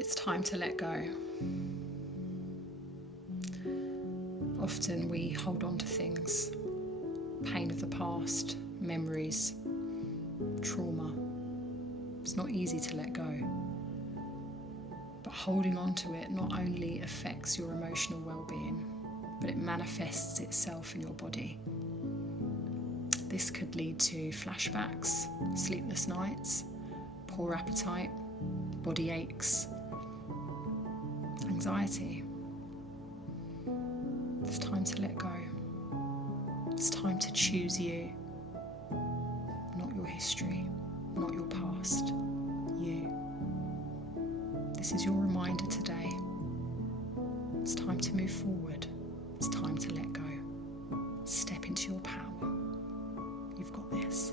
It's time to let go. Often we hold on to things, pain of the past, memories, trauma. It's not easy to let go. But holding on to it not only affects your emotional well-being, but it manifests itself in your body. This could lead to flashbacks, sleepless nights, poor appetite, body aches, anxiety. It's time to let go. It's time to choose you, not your history, not your past, you. This is your reminder today. It's time to move forward. It's time to let go. Step into your power. You've got this.